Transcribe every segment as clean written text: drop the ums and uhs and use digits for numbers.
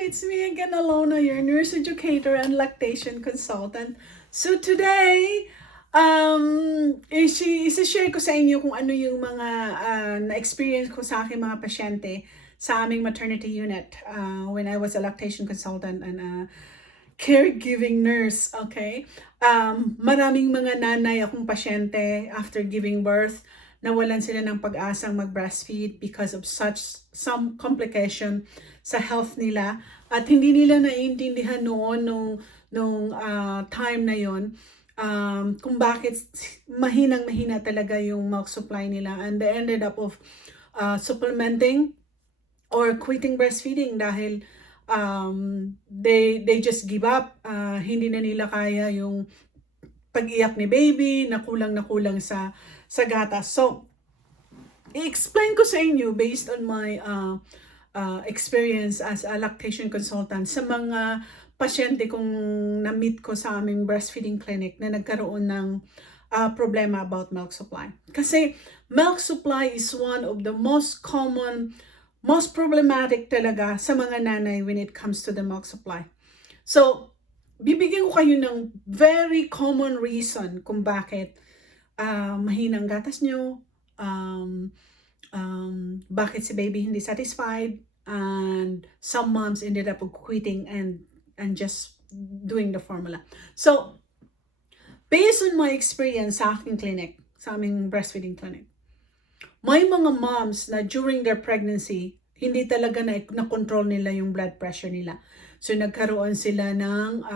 It's me again, Alona, your nurse educator and lactation consultant. So today, isi-share ko sa inyo kung ano yung mga na-experience ko sa aking mga pasyente sa aming maternity unit when I was a lactation consultant and a caregiving nurse, okay? Maraming mga nanay akong pasyente after giving birth, nawalan sila ng pag-asang mag-breastfeed because of some complication sa health nila at hindi nila naiintindihan noon nung time na yon kung bakit mahinang-mahina talaga yung milk supply nila, and they ended up of supplementing or quitting breastfeeding dahil they just give up. Hindi na nila kaya yung pag-iyak ni baby, na kulang sa gatas. So, i-explain ko sa inyo based on my experience as a lactation consultant sa mga pasyente kong na-meet ko sa aming breastfeeding clinic na nagkaroon ng problema about milk supply. Kasi milk supply is one of the most common, most problematic talaga sa mga nanay when it comes to the milk supply. So, bibigyan ko kayo ng very common reason kung bakit mahinang gatas nyo, bakit si baby hindi satisfied, and some moms ended up quitting and just doing the formula. So, based on my experience sa aking clinic, sa aming breastfeeding clinic, may mga moms na during their pregnancy, hindi talaga na-control nila yung blood pressure nila. So, nagkaroon sila ng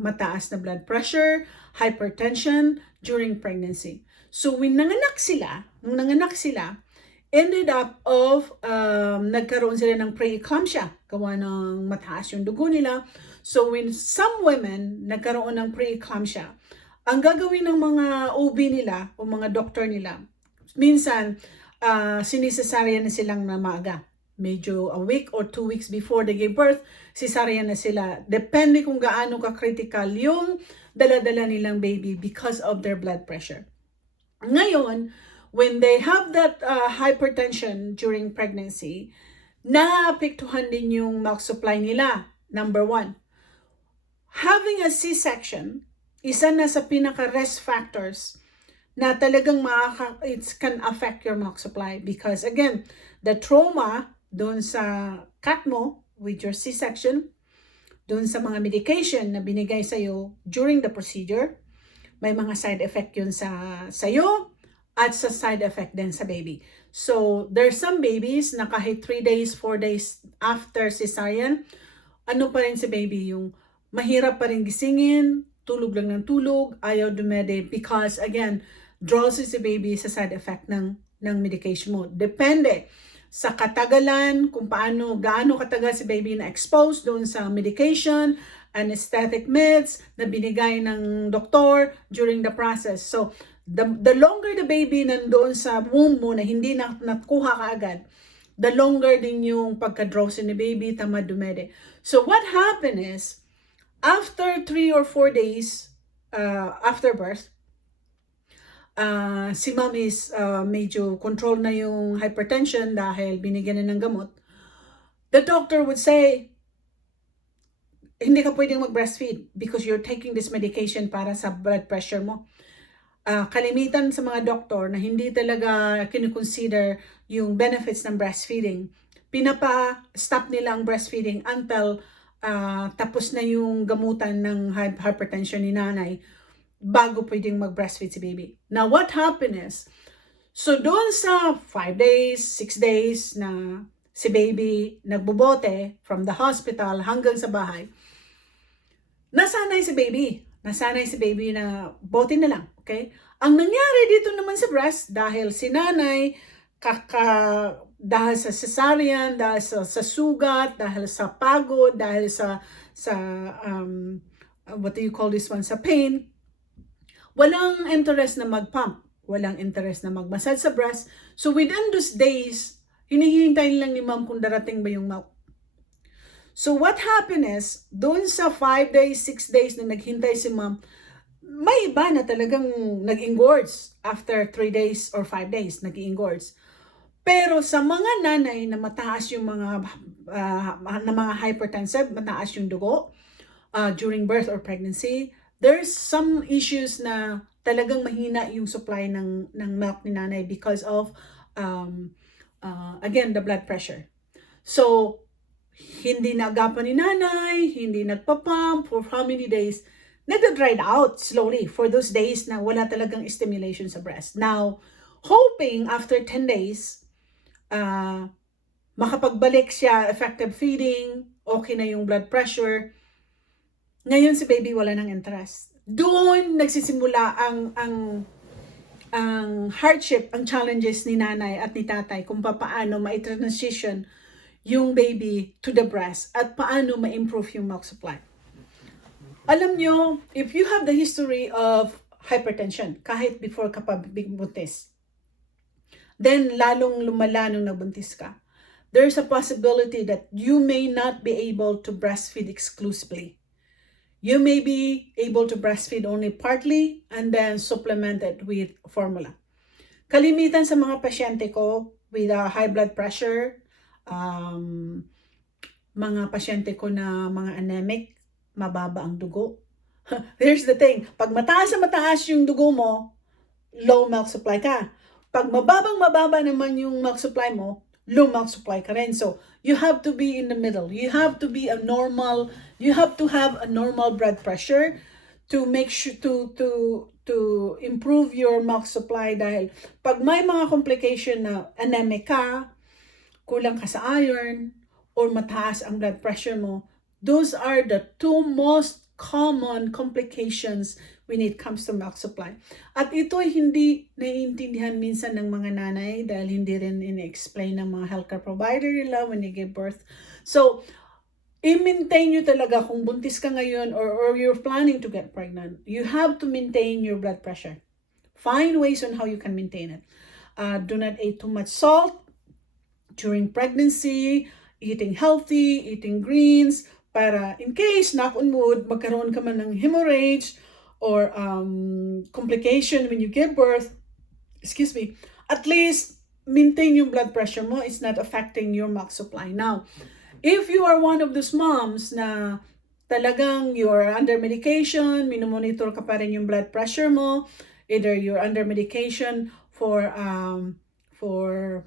mataas na blood pressure, hypertension during pregnancy. So, nung nanganak sila, ended up of nagkaroon sila ng preeclampsia, gawa ng mataas yung dugo nila. So, when some women nagkaroon ng preeclampsia, ang gagawin ng mga OB nila o mga doctor nila, minsan, sinisesaryan na silang na maaga. Medyo a week or 2 weeks before they gave birth, cesarean na sila. Depende kung gaano ka-critical yung dala-dala nilang baby because of their blood pressure. Ngayon, when they have that hypertension during pregnancy, naapektuhan din yung milk supply nila. Number 1, having a C-section, isa na sa pinaka-risk factors na talagang it can affect your milk supply because again, the trauma doon sa cut mo with your C-section, doon sa mga medication na binigay sa'yo during the procedure, may mga side effect yun sa'yo at sa side effect din sa baby. So, there's some babies na kahit 3 days, 4 days after cesarean, ano pa rin si baby, yung mahirap pa rin gisingin, tulog lang ng tulog, ayaw dumede because again, drowsy si baby sa side effect ng medication mo. Depende sa katagalan, kung gaano katagal si baby na exposed doon sa medication, anesthetic meds na binigay ng doktor during the process. So, the longer the baby nandoon sa womb mo na hindi nakuha kaagad, the longer din yung pagka-drowsy ni baby, tamad dumede. So, what happened is, after 3 or 4 days after birth, si mom is medyo control na yung hypertension dahil binigyan na ng gamot. The doctor would say, hindi ka pwedeng mag-breastfeed because you're taking this medication para sa blood pressure mo. Kalimitan sa mga doktor na hindi talaga kinoconsider yung benefits ng breastfeeding, pinapa-stop nila ang breastfeeding until tapos na yung gamutan ng hypertension ni nanay bago pwedeng mag-breastfeed si baby. Now, what happened is, so doon sa 5 days, 6 days na si baby nagbobote from the hospital hanggang sa bahay, nasanay si baby na bote na lang, okay? Ang nangyari dito naman sa breast, dahil si nanay, dahil sa cesarean, dahil sa sugat, dahil sa pagod, dahil sa what do you call this one, sa pain, walang interest na mag-pump, walang interest na mag-massage sa breast. So within those days, hinihintay lang ni mom kung darating ba yung milk. So what happened is, doon sa 5 days, 6 days na naghintay si mom, may iba na talagang nag-engorge after 3 days or 5 days, nag-engorge. Pero sa mga nanay na mataas yung na mga hypertensive, mataas yung dugo during birth or pregnancy, there's some issues na talagang mahina yung supply ng milk ni nanay because of again, the blood pressure. So, hindi naagapan ni nanay, hindi nagpa-pump for how many days, nagda-dried out slowly for those days na wala talagang stimulation sa breast. Now, hoping after 10 days, makapagbalik siya, effective feeding, okay na yung blood pressure. Ngayon si baby wala ng interest. Doon nagsisimula ang hardship, ang challenges ni nanay at ni tatay kung paano ma-transition yung baby to the breast at paano ma-improve yung milk supply. Alam nyo, if you have the history of hypertension, kahit before ka pa buntis, then lalong lumala nung nabuntis ka, there's a possibility that you may not be able to breastfeed exclusively. You may be able to breastfeed only partly and then supplement it with formula. Kalimitan sa mga pasyente ko with high blood pressure, mga pasyente ko na mga anemic, mababa ang dugo. Here's the thing, pag mataas yung dugo mo, low milk supply ka. Pag mababa naman yung milk supply mo, low milk supply ka rin. So, you have to be in the middle. You have to have a normal blood pressure to make sure to improve your milk supply dahil pag may mga complication na anemic ka, kulang ka sa iron, or mataas ang blood pressure mo, those are the two most common complications when it comes to milk supply. At ito ay hindi naiintindihan minsan ng mga nanay dahil hindi rin in-explain ng mga healthcare provider nila when they give birth. So, i-maintain nyo talaga kung buntis ka ngayon or you're planning to get pregnant, you have to maintain your blood pressure. Find ways on how you can maintain it. Do not eat too much salt during pregnancy, eating healthy, eating greens, para in case, knock on wood, magkaroon ka man ng hemorrhage or complication when you give birth, at least maintain yung blood pressure mo. It's not affecting your milk supply. Now, if you are one of those moms na talagang you're under medication, minomonitor ka pa rin yung blood pressure mo, either you're under medication for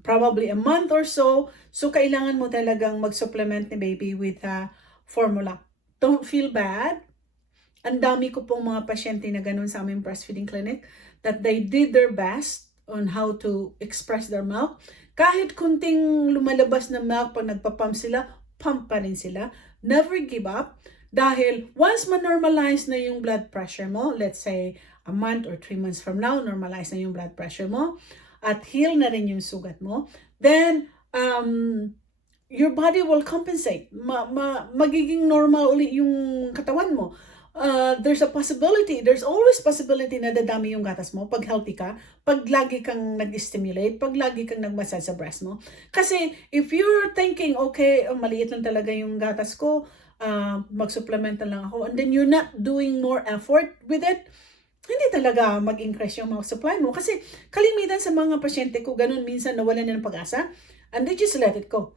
probably a month or so kailangan mo talagang mag-supplement ni baby with formula. Don't feel bad. Ang dami ko pong mga pasyente na ganun sa aming breastfeeding clinic that they did their best on how to express their milk. Kahit kunting lumalabas na milk pag nagpapump sila, pump pa rin sila. Never give up. Dahil once ma-normalize na yung blood pressure mo, let's say a month or 3 months from now, normalize na yung blood pressure mo, at heal na rin yung sugat mo, then your body will compensate. Magiging normal ulit yung katawan mo. There's always possibility na dadami yung gatas mo pag healthy ka, pag lagi kang nag-stimulate, pag lagi kang nag-massage sa breast mo. Kasi if you're thinking, okay, maliit lang talaga yung gatas ko, mag-supplement na lang ako, and then you're not doing more effort with it, hindi talaga mag-increase yung milk supply mo. Kasi kalimitan sa mga pasyente ko, ganun minsan nawalan na ng pag-asa, and they just let it go.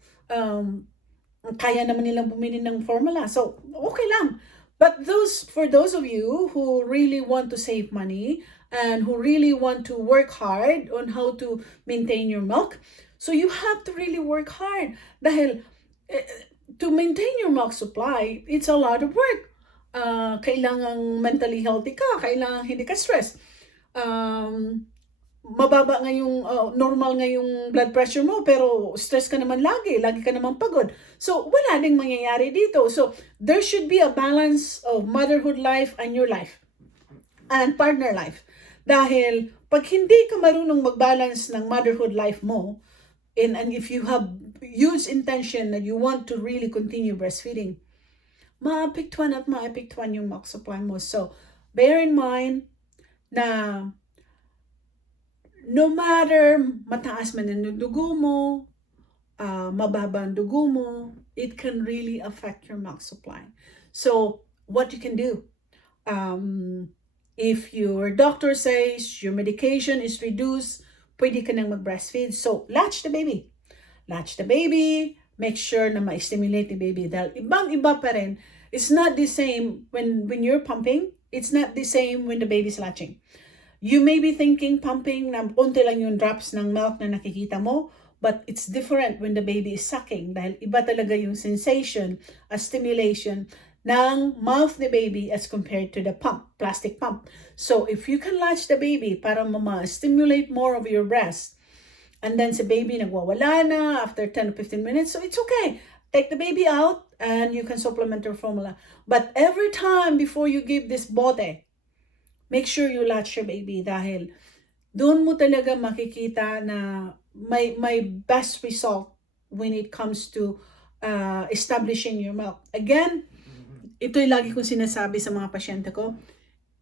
Kaya naman nilang bumili ng formula. So, okay lang. But for those of you who really want to save money and who really want to work hard on how to maintain your milk, so you have to really work hard. Dahil to maintain your milk supply, it's a lot of work. Kailangang mentally healthy ka, kailangan hindi ka stress. Mababa nga yung normal nga yung blood pressure mo pero stress ka naman lagi ka naman pagod. So wala ding mangyayari dito. So there should be a balance of motherhood life and your life and partner life. Dahil pag hindi ka marunong mag-balance ng motherhood life mo, and if you have huge intention that you want to really continue breastfeeding, maapektuhan yung milk supply mo. So bear in mind na no matter mataas man ang dugo mo, mababa ang dugo mo, it can really affect your milk supply. So, what you can do, if your doctor says your medication is reduced, pwede ka nang mag-breastfeed. So, latch the baby. Latch the baby. Make sure na ma-stimulate the baby. Dahil ibang-iba pa rin. It's not the same when you're pumping. It's not the same when the baby's latching. You may be thinking pumping na konti lang yung drops ng milk na nakikita mo, but it's different when the baby is sucking dahil iba talaga yung sensation, a stimulation ng mouth ni baby as compared to the pump, plastic pump. So if you can latch the baby para stimulate more of your breast, and then si baby nagwawala na after 10 to 15 minutes, so it's okay. Take the baby out and you can supplement your formula. But every time before you give this bote, make sure you latch your baby dahil doon mo talaga makikita na may best result when it comes to establishing your milk. Again, ito'y lagi kong sinasabi sa mga pasyente ko,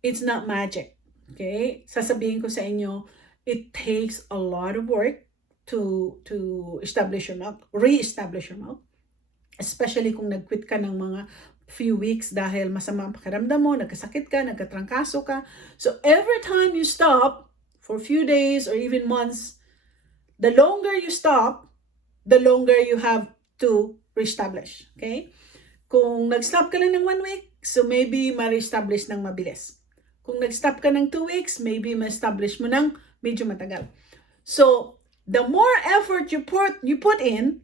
it's not magic. Okay? Sasabihin ko sa inyo, it takes a lot of work to establish your milk, re-establish your milk. Especially kung nag-quit ka ng mga few weeks dahil masama ang pakiramdam mo, nagkasakit ka, nagkatrangkaso ka. So every time you stop for a few days or even months, the longer you stop, the longer you have to reestablish. Okay? Kung nag-stop ka lang ng 1 week, so maybe ma-reestablish ng mabilis. Kung nag-stop ka ng 2 weeks, maybe ma-establish mo ng medyo matagal. So, the more effort you put in,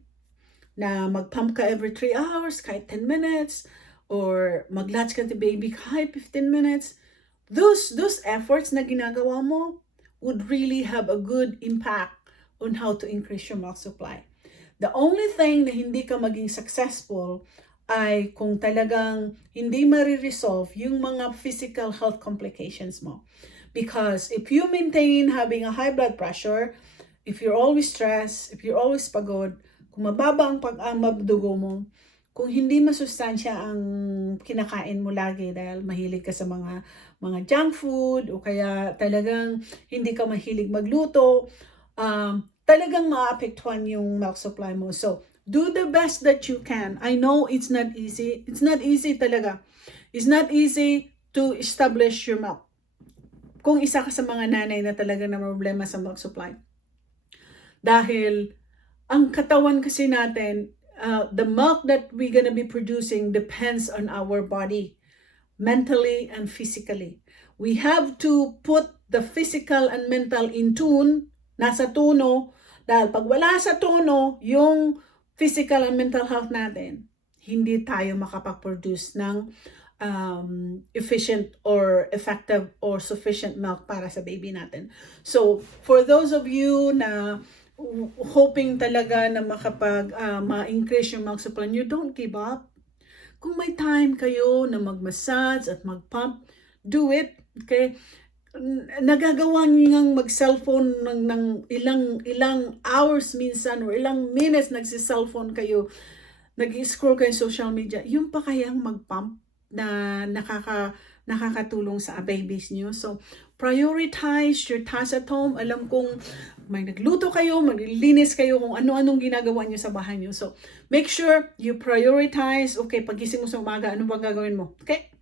na mag-pump ka every 3 hours, kahit 10 minutes, or mag-latch ka to baby kahit 15 minutes, those efforts na ginagawa mo would really have a good impact on how to increase your milk supply. The only thing na hindi ka maging successful ay kung talagang hindi mariresolve yung mga physical health complications mo. Because if you maintain having a high blood pressure, if you're always stressed, if you're always pagod, kung mababa ang dugo mo, kung hindi masustansya ang kinakain mo lagi dahil mahilig ka sa mga junk food o kaya talagang hindi ka mahilig magluto, talagang maapektuhan yung milk supply mo. So, do the best that you can. I know it's not easy. It's not easy talaga. It's not easy to establish your milk. Kung isa ka sa mga nanay na talaga na problema sa milk supply. Dahil ang katawan kasi natin, the milk that we're gonna be producing depends on our body, mentally and physically. We have to put the physical and mental in tune, nasa tono, dahil pag wala sa tono, yung physical and mental health natin, hindi tayo makapag-produce ng efficient or effective or sufficient milk para sa baby natin. So, for those of you na hoping talaga na ma-increase yung milk supply nyo, don't give up. Kung may time kayo na mag-massage at mag-pump, do it. Okay? Nagagawa niyang mag-cellphone ng ilang hours minsan or ilang minutes nagsi-cellphone kayo, nag-scroll kayo social media, yung pa kayang mag-pump na nakakatulong sa babies niyo. So, prioritize your tasks at home. Alam kong may nagluto kayo, maglilinis kayo, kung ano-anong ginagawa niyo sa bahay niyo. So, make sure you prioritize. Okay, pagising mo sa umaga, ano bang gagawin mo? Okay?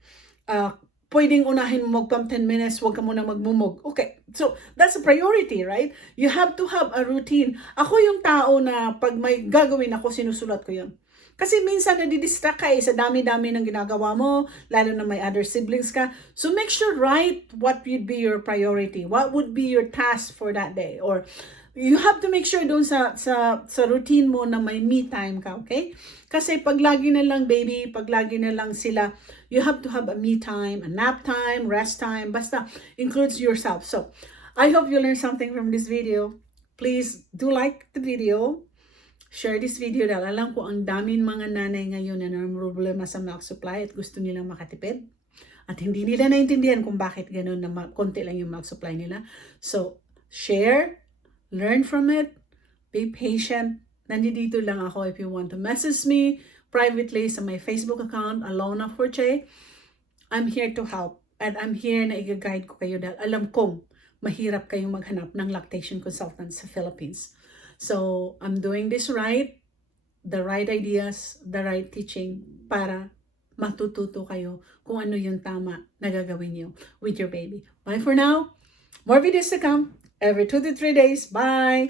Pwedeng unahin mo mag-pump 10 minutes, huwag ka muna magmumog. Okay, so that's a priority, right? You have to have a routine. Ako yung tao na pag may gagawin ako, sinusulat ko yun. Kasi minsan nadidistract ka sa dami-dami ng ginagawa mo, lalo na may other siblings ka. So make sure write what would be your priority. What would be your task for that day? Or you have to make sure doon sa routine mo na may me time ka, okay? Kasi pag lagi na lang baby, pag lagi na lang sila, you have to have a me time, a nap time, rest time, basta includes yourself. So, I hope you learned something from this video. Please do like the video. Share this video dahil alam ko ang daming mga nanay ngayon na problema sa milk supply at gusto nilang makatipid. At hindi nila naintindihan kung bakit gano'n na konti lang yung milk supply nila. So, share, learn from it, be patient. Nandito lang ako if you want to message me privately sa my Facebook account, Alona Forche. I'm here to help. And I'm here na i-guide ko kayo dahil alam kong mahirap kayong maghanap ng lactation consultant sa Philippines. So, I'm doing this right, the right ideas, the right teaching para matututo kayo kung ano yung tama na gagawin nyo with your baby. Bye for now. More videos to come. every 2 to 3 days. Bye!